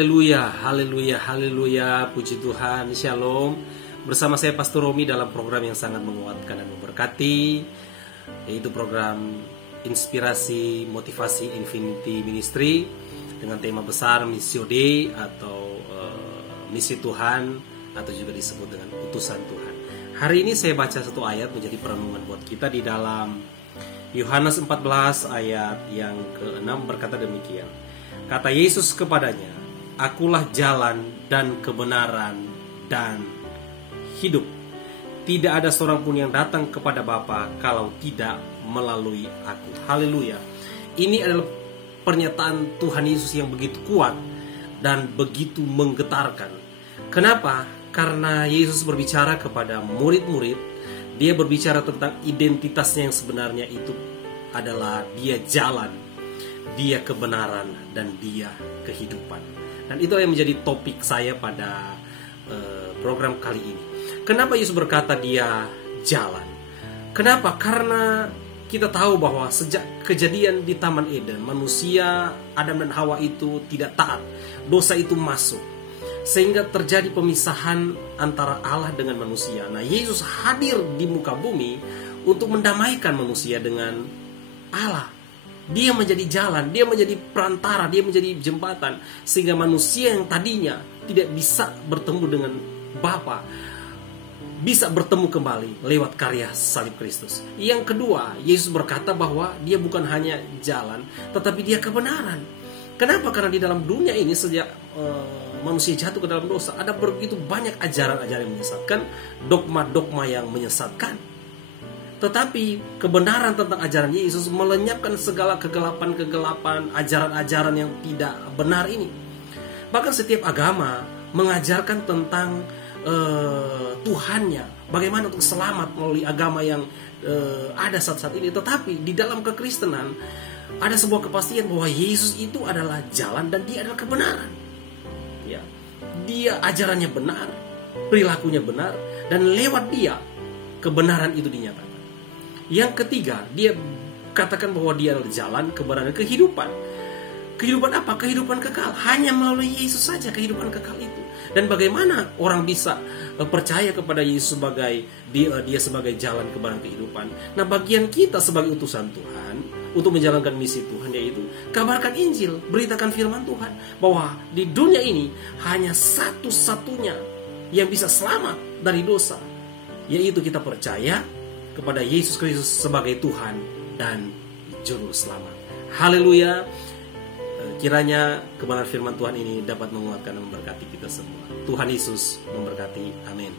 Haleluya, haleluya, haleluya, puji Tuhan, shalom. Bersama saya Pastor Romi dalam program yang sangat menguatkan dan memberkati, yaitu program Inspirasi Motivasi Infinity Ministry dengan tema besar Missio Dei atau Misi Tuhan, atau juga disebut dengan Utusan Tuhan. Hari ini saya baca satu ayat menjadi perenungan buat kita di dalam Yohanes 14 ayat yang ke-6 berkata demikian. Kata Yesus kepadanya, "Akulah jalan dan kebenaran dan hidup. Tidak ada seorang pun yang datang kepada Bapa kalau tidak melalui aku." Haleluya. Ini adalah pernyataan Tuhan Yesus yang begitu kuat dan begitu menggetarkan. Kenapa? Karena Yesus berbicara kepada murid-murid. Dia berbicara tentang identitasnya yang sebenarnya itu adalah dia jalan, dia kebenaran, dan dia kehidupan. Dan itu yang menjadi topik saya pada program kali ini. Kenapa Yesus berkata dia jalan? Kenapa? Karena kita tahu bahwa sejak kejadian di Taman Eden, manusia Adam dan Hawa itu tidak taat. Dosa itu masuk, sehingga terjadi pemisahan antara Allah dengan manusia. Nah, Yesus hadir di muka bumi untuk mendamaikan manusia dengan Allah. Dia menjadi jalan, dia menjadi perantara, dia menjadi jembatan, sehingga manusia yang tadinya tidak bisa bertemu dengan Bapa bisa bertemu kembali lewat karya salib Kristus. Yang kedua, Yesus berkata bahwa dia bukan hanya jalan, tetapi dia kebenaran. Kenapa? Karena di dalam dunia ini sejak manusia jatuh ke dalam dosa, ada begitu banyak ajaran-ajaran yang menyesatkan, dogma-dogma yang menyesatkan. Tetapi kebenaran tentang ajaran Yesus melenyapkan segala kegelapan-kegelapan, ajaran-ajaran yang tidak benar ini. Bahkan setiap agama mengajarkan tentang Tuhannya, bagaimana untuk selamat melalui agama yang ada saat-saat ini. Tetapi di dalam kekristenan ada sebuah kepastian bahwa Yesus itu adalah jalan dan dia adalah kebenaran. Ya, dia ajarannya benar, perilakunya benar, dan lewat dia kebenaran itu dinyatakan. Yang ketiga, dia katakan bahwa dia adalah jalan, kebenaran, kehidupan. Kehidupan apa? Kehidupan kekal. Hanya melalui Yesus saja kehidupan kekal itu. Dan bagaimana orang bisa percaya kepada Yesus sebagai dia sebagai jalan, kebenaran, kehidupan? Nah, bagian kita sebagai utusan Tuhan untuk menjalankan misi Tuhan, yaitu kabarkan Injil, beritakan firman Tuhan, bahwa di dunia ini hanya satu-satunya yang bisa selamat dari dosa, yaitu kita percaya kepada Yesus Kristus sebagai Tuhan dan Juru Selamat. Haleluya. Kiranya kebenaran firman Tuhan ini dapat menguatkan dan memberkati kita semua. Tuhan Yesus memberkati. Amin.